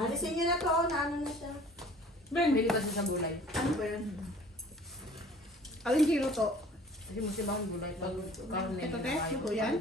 Alisin niyo na to, naano na siya. Bili ba siya sa gulay? Ano ba yun? Alin kilo to? Hindi mo siya bang gulay pag karne. Ito te, ito yan?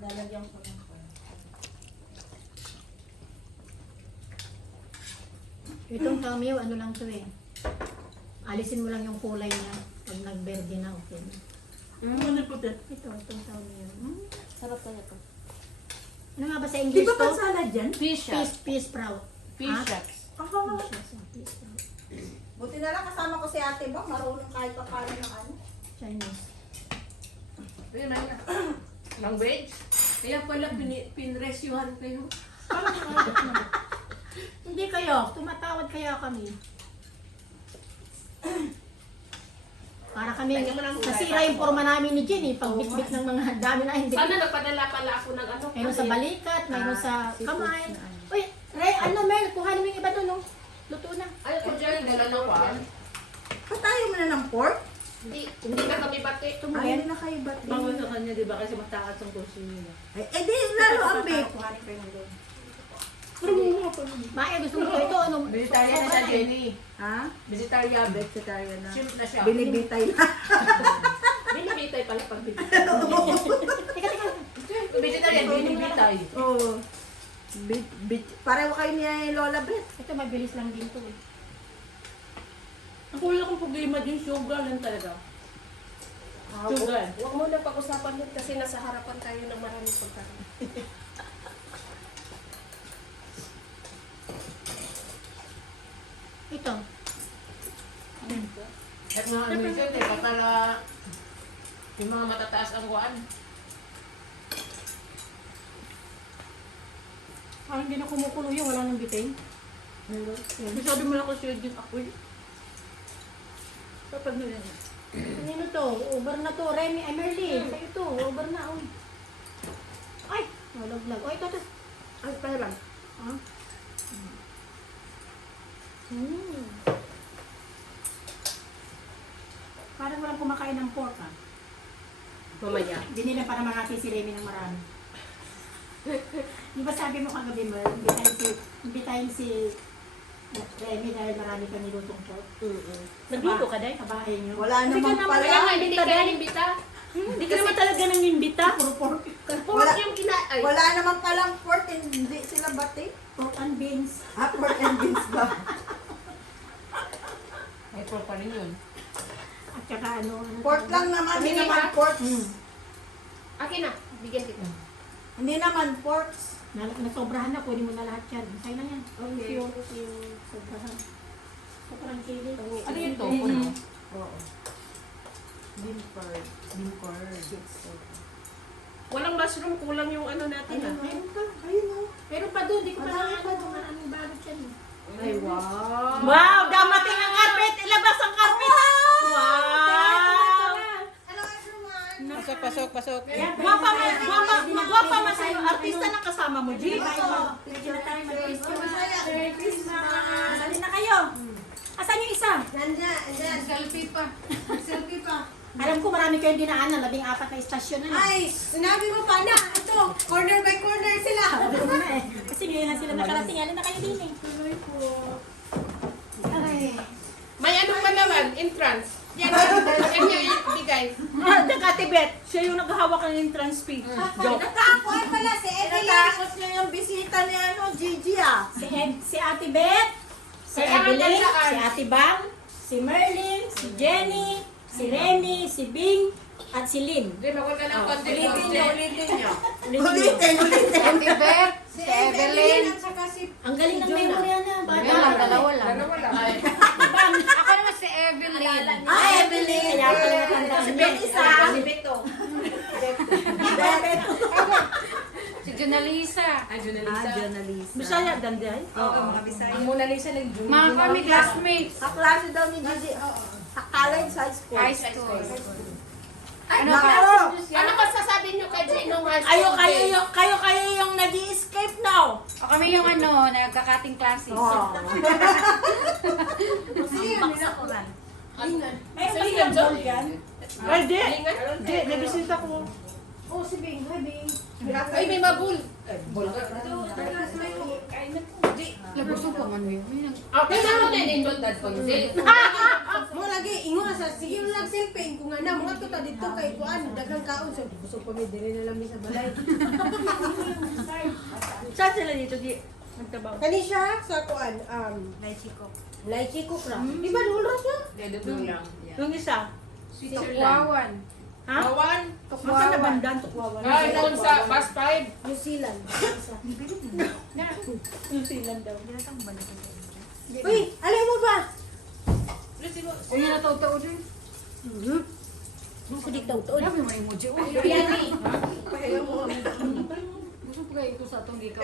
Lalagyan ko lang. Itong cameo, ano lang to eh. Alisin mo lang yung kulay niya. Pag nag-verde na, okay na. Ano po te? Itong cameo. Sarap kaya to. Ano nga ba sa Di English ba to? pansalad yan? Fish Peas, peas sprout. Fish Ha? shots. Peas sprout. Buti na lang kasama ko si ate ba? Marunong kahit pa paano ng ano. Chinese. Ayun na yun. Language? Kaya pala pinresyuhan kayo. Hindi kayo, tumatawad kaya kami. Para kami, nasira yung forma namin ni Jenny, pagbitbit ng mga dami na hindi. Sana nagpadala pala ako ng ano. Mayroon sa balikat, mayroon sa kamay. Uy, Ray, ano Mel, kuhanin mo yung iba doon, no? Luto na. Ay, ko dyan, dala ng kwan. Patayo mo na ng pork? Hindi na kami bati. Ay, hindi na kayo ba't Bawal sa kanya, di ba? Kasi mataas ang kurso niya. Eh di, lalo ang bake. Kuhanin kayo ng doon. Pero muna pa. Maya, gusto mo ito, ano? Vegetarian na siya, Jenny. Ha? Vegetarian. Vegetarian na. Shrimp na siya. Binibitay na. Binibitay pala pag bibitay. Teka, teka. Vegetarian, binibitay. Oo. Pareho kayo ni Lola Bet. Ito, mabilis lang din to eh. Ang kulang kong problema din, sugar lang talaga. Sugar. Huwag mo na pag-usapan yun kasi nasa harapan tayo ng maraming pagkain. Ito. At mga ano ito, para yung mga matataas ang kuwan. Parang hindi na kumukulo yung wala nang bitin. Sabi mo lang ko siya din ako eh. Kapag nila niya. Kanino to? Over na to. Remy, ay Merly. Sa'yo to. Over na. Oh. Ay! Malaglag. Oh, ito. Ay, pahiram. Ha? Parang walang kumakain ng pork ah. Mamaya. Binila para makati si Remy ng marami. Di ba sabi mo kagabi mo, imbitahin si Remy dahil marami kang nilutong pork? Nagluto ka dahil? Sa bahay niyo. Wala naman Kaya pala. nga, hindi kaya nimbita. Hindi ka naman talaga nang imbita. Puro pork. Pork yung ay. Wala naman palang pork, hindi sila bati. Pork and beans. Pork and beans ba? Ay, pork pa rin yun. At saka ano. Pork lang naman, hindi Pamili naman ka? pork. Akin na, bigyan kita. Hindi naman pork. Nasobrahan na, pwede mo na lahat yan. Sa'yo na yan. Okay. Yung sobrahan. Sobrang kili. Ano yun to? Puno? Oo. Bean curd. Bean curd. Walang mushroom, kulang yung ano natin ah. Ayun ka, ayun o. Pero pa doon, di ko pa na kung anong balot yan. Ay, wow. Wow! Damating ang carpet! Ilabas ang carpet! Wow! Pasok, pasok, pasok. Magwapa man sa'yo. Artista na kasama mo, G. Pwede na tayo mag-Christmas. Merry Christmas! Sali na kayo! Asan yung isa? Nandiyan. Selfie pa. Selfie pa. Alam ko marami kayong dinaan na 14 na istasyon na. Ay, sinabi mo pa na. Ito, corner by corner sila. Sabi ko na eh. Kasi ngayon na sila nakarating. Alam na kayo din eh. Tuloy po. Ay. May ano pa naman, entrance. Yan yung ibigay. Tibet. Siya yung naghahawak ng entrance fee. Joke. Nakakuha pala si Evelyn. Natakot niya yung bisita ni Gigi ah. Si Ate Beth, si Evelyn, si Ate Bang, si Merlin, si Jenny, si Remy, si Bing, at si Lynn. Hindi, magwag ka ng content. Ulitin niyo. Happy Beth, si Evelyn. At saka si Ang galing ng memory na. Bata. Dalawa lang. Ako naman si Evelyn. Evelyn. Kaya pala natanda. Si Benisa. Si Beto. Si Jonalisa. Journalist. Bisaya, danday. Oo, mga Bisaya. Ang Mona Lisa lang dun. Mga kami classmates. Kaklase daw ni Gigi. Sa college, high school. High school. Ay, Ano nako. Ano masasabi niyo kay Gino High Kayo yung nag-i-escape now. O kami yung ano, nagkakating classes. Oo. May ilang gold yan? Ay, di. Di, nabisita ko. Oh, si Bing. Hi, Bing. Ay, may mabul. Ito, man mo. Okay na mo din indot dad concept. Mo lagi ingon na sa sige mo lang selfie kung ana mga to ta dito kay kuan daghang kaon so gusto pa mi dire na lang mi sa balay. Saan sila dito? Di, nagtrabaho. Kani siya sa kuan Lychee cook ra. Di ba dulra siya? Yung isa? Tukwawan. Ha? Awan. Masa na bandan? Tukwawan. Ah, doon sa bus 5. New Zealand. New Zealand daw. Uy, alay mo ba? Uy, natao-tao din. Gusto di taw-taw. Sabi mo emoji. Uy, Yani. gusto ko kayo ito sa itong ikaw.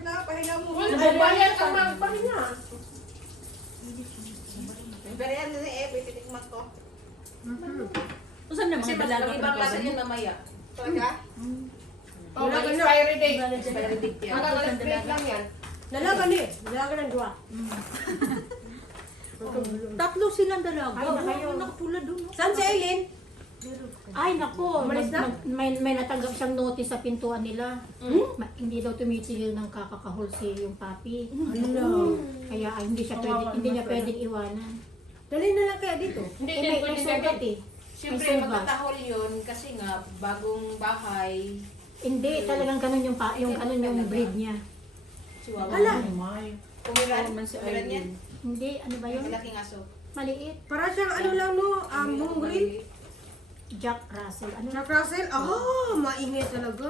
na pahinga mo. Nagbayad ka magpahinga. Pero yan na titikman ko. Saan na mga dalaga pa Lasa niya mamaya. Talaga? Oh, mag-expiry date. Expiry date yan. Magkakalit lang yan. Nalaga ni. Nalaga ng duwa. Tatlo silang dalaga. Ay, nakayo. Nakapula doon. Saan si Aileen? Ay, nako. Umalis na? May natanggap siyang notice sa pintuan nila. Hindi daw tumitigil ng kakakahulsi yung papi. Kaya hindi niya pwedeng iwanan. Dali na lang kaya dito. Hindi Eh, din may pwede sugat agad. eh. Siyempre, May sugat. magtatahol yun kasi nga, bagong bahay. Hindi, talagang ganun yung breed niya. Chihuahua. Hala. Umiran. Naman si Umiran yan. Hindi, ano ba yun? Malaking aso. Maliit. Para siyang ano lang no, mongrel. Jack Russell. Ano? Jack Russell. Maingay talaga.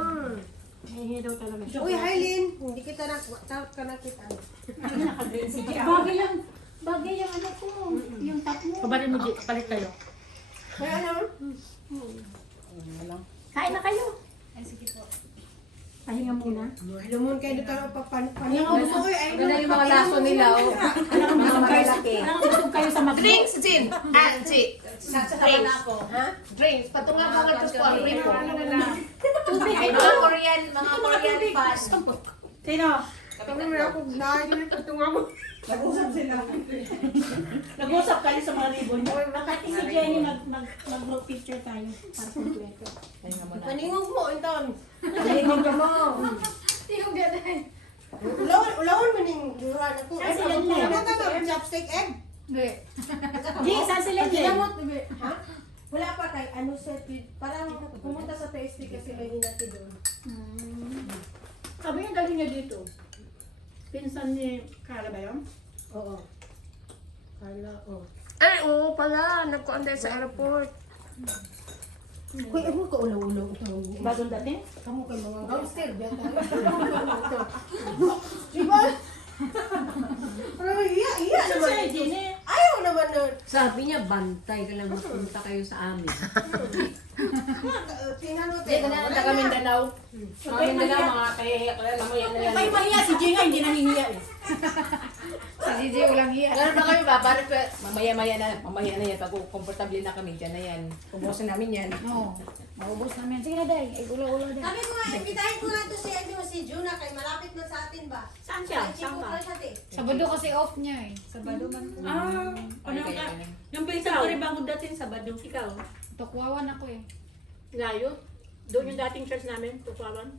Hindi daw talaga siya. Uy, Hailin. Hindi kita nakita. Naka-green si Jack. Bagay yung ano ko. Yung top mo. Kabarin mo, palit kayo. Kaya ano? Kain na kayo. Pahinga muna. Alam mo, kaya dito papaningaw mo. Uy, ay, Ganda yung mga laso nila. Busog kayo sa mag- Drinks, Jin. Ah, Jin. Sasama na ako. Ha? Drinks. Patungan mo nga ito sa already po. Ay, mga Korean fast. Sino? Ano mo ako, nahagin ito mo. Nag-usap kayo sa mga ribbon niyo. Makati si Jenny mag-group picture tayo para kompleto. Paningog mo, Inton. Paningog mo. Yung ganun. Ulawon mo ning duran ako. Saan sila niya? Ano ka ba? Chopstick egg? Hindi. Di, saan sila Jen? Ha? Wala pa kay ano sa parang pumunta sa tasty kasi may hinati doon. Sabi niya galing niya dito. Pinsan ni Carla ba yun? Oo. Carla, Ay, oo pala. Nagkuanday sa airport. Kuy, ano ka ulaw-ulaw ito? Bagong dating? Kamu kay mga gangster, biya tayo. Diba? Pero iya Saan naman. sila Jenny? Ayaw naman nun. Sabi niya, bantay ka lang magpunta kayo sa amin. Tinanong Hindi ka na taga Mindanao. Mga Mindanao, mga kahihiya ka lang. Mamaya na yan. Ay, mahiya si Jenny, hindi nahihiya eh. Si Gigi ulang hiya. Ganun ba kami ba? Paano pa? Mamaya na yan. Pag komportable na kami, dyan na yan. Ubusin namin yan. Oo. Maubos namin. Sige na, day. Ay, ula-ula, day. Sabi ko nga, imbitahin ko nga to si Juna kay malapit na sa atin ba? Saan siya? Ay, Saan chico ka? ka siya, te. Sabado kasi off niya eh. Sabado man. Ano ka? Yung pinsan ko rin bagong dating Sabado. Ikaw? Tukwawan ako eh. Layo? Doon yung dating church namin, Tukwawan.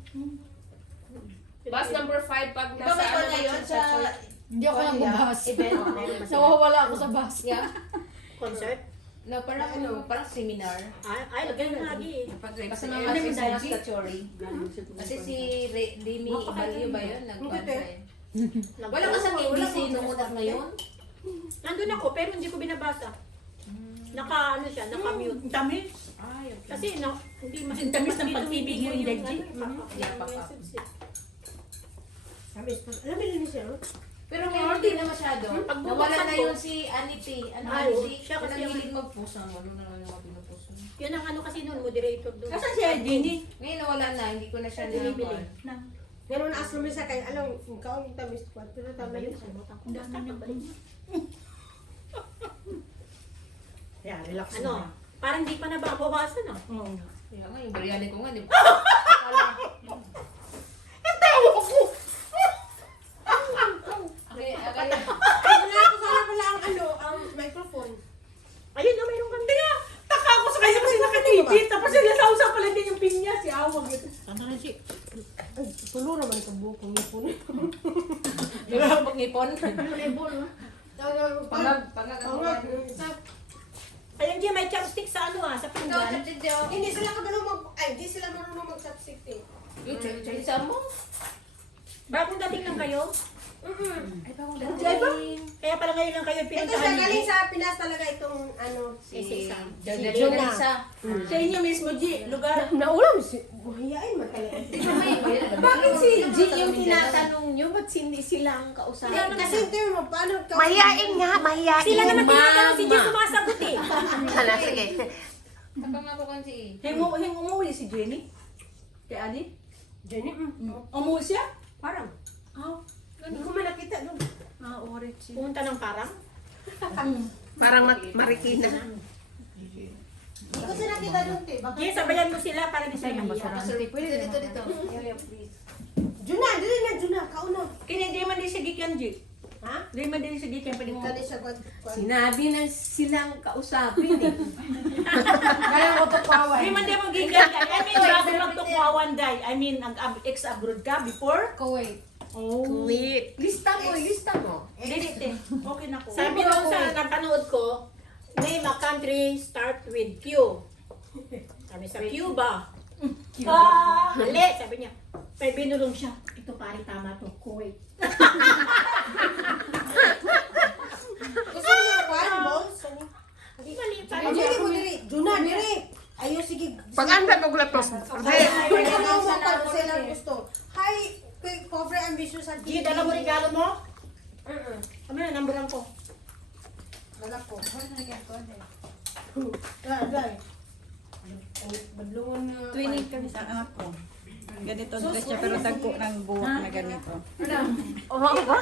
Bus number 5 pag Ikaw nasa may ano na yun sa Hindi ako nagbabas. event. Nawawala ako sa bus. Yeah. Concert? No, parang parang seminar. Ay, lagyan na lagi eh. Kasi mga mga statutory. Kasi si Demi Ibalio ba yun? Nagpantay. Wala ka sa KBC nung una ngayon? Nandun ako, pero hindi ko binabasa. Ano siya, naka-mute. Ang tamis. Ay, okay. Kasi hindi mas Ang tamis ng pag-ibig mo, hindi, G. Alam mo niya, no? Pero ngayon hindi na masyado. Pagbubuksan Nawala na ko. yun si Anity. Ay, Anity? siya kasi Siya yung- hilig mag-post ng ano na mga pinupost. Yun ang ano kasi noon, moderator doon. Nasaan si Jenny? Ngayon nawala na, hindi ko na siya Binibili. nilikuan. Ganun na aslo sa kay alam, ikaw ang tamis ko. Pero tama yun. Ang dami ng balik. Yeah, relax Ano? Parang di pa nababawasan ah. Oo. Kaya nga, yung biryani ko nga, di ba? Akala, akala, Ay, wala ko sana pala ang microphone. Ayun na, mayroon kang Kaya, taka ako sa kanya kasi nakatigit. Tapos sila sa pala din yung pinya, si Awag. Ano na si? Ay, tulo naman sa buko ni po. Wala akong ngipon. Ayun Jay, may chopstick sa ano sa Ikaw, pinggan. chapchik daw. Hindi sila hindi sila marunong mag-chopstick eh. Yung chapchik mo? Bagong dating lang kayo? Ay, bagong Jay ba? Kaya pala ngayon lang kayo Ito siya, pinuntahan galing ni sa Pinas talaga itong ano. Si Si Jonah. Sa inyo mismo, G, lugar. Naulam si Buhayain man talaga. Bakit si G yung tinatanong nyo? Ba't hindi sila ang kausapin? Kasi ito yung paano ka... Mahiyain nga, mahiyain. Sila naman tinatanong, si Jay Mama. sumasagot eh. Hala, sige. Kapag nga po si Umuwi si Jenny. Kay Ali. Jenny, Umuwi siya? parang. Hindi ko man nakita doon. Orit siya. Pumunta ng parang. Parang Marikina. Hindi ko sila nakita doon, te. Baka... Jay, sabayan mo sila para di sila mahiya. Dito. Juna, kauna. Kaya di man din siya gikan, G. Ha? Di man din siya gikan. Pwede mo. Kali siya kwan. Sinabi na silang kausapin eh. Di man din mo gikan. I mean, bago magtukwawan, day. I mean, ang ex-abroad ka before? Kuwait. Oh. Wait. Lista mo. Dili, te. Okay na ko. Sabi doon sa napanood ko, name a country start with Q. Sabi sa Cuba. Mali, sabi niya. Pero binulong siya. Ito pare tama to, Kuwait. Gusto niyo kwan, balls? Mali, sabi Ay, niya. dili mo diri. Juna, diri. Ayaw, sige. Pag-anda mo glatos. Pagkakaw mo pa kung sila gusto. Hi, quick, pobre, ambitious at G, dala mo regalo mo? Ano na, numberan ko. Wala po. Dai. Badlungon na. Twinig kami sa anak ko. Ganito na siya pero tagko ng buhok na ganito. Ewan ko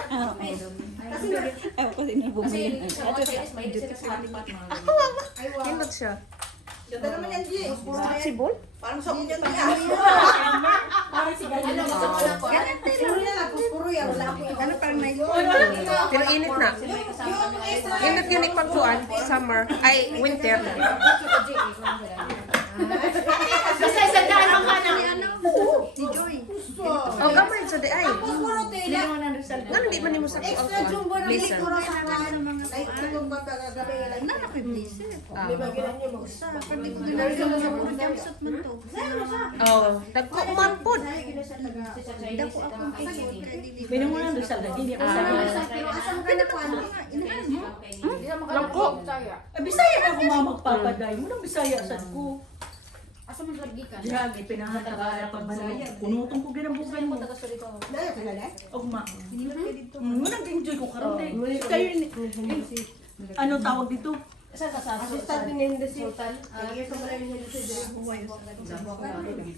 sino bumili. sa mga Chinese, may sila sa hati mat. Hindot siya. Ganda naman yan, G. Puro yan. Sibol? Parang sa uyan na Parang si Gaya. Puro yan lang, puro yan. Wala ko. Ano parang may Pero init na. Hindot yun pagkuan. Summer. Ay, winter. Basta isang daan ang hanap. Oh, gamay sa di ay. Puro tela. Ano di man ni mo sa Extra jumbo na Listen. puro sa kan. Ay, itong magkagabi lang. Di ba gilan niyo mag-usa? Oh, dagko man pod. Pwede mo lang doon sa lagi. Hindi ako sabi. Pero asam ka na kuan? Langko. Bisaya ka kung mga magpapaday. Mo nang Bisaya sa ko. Asa man lagi ka? Diyan, ipinahataga pag banaya. Punutong ko ginambukan mo. Daya ka na dai? Ugma. Mo nang enjoy ko karon day. Kayo ano tawag dito? Assistant ni Sultan. Ay, sa mga yun sa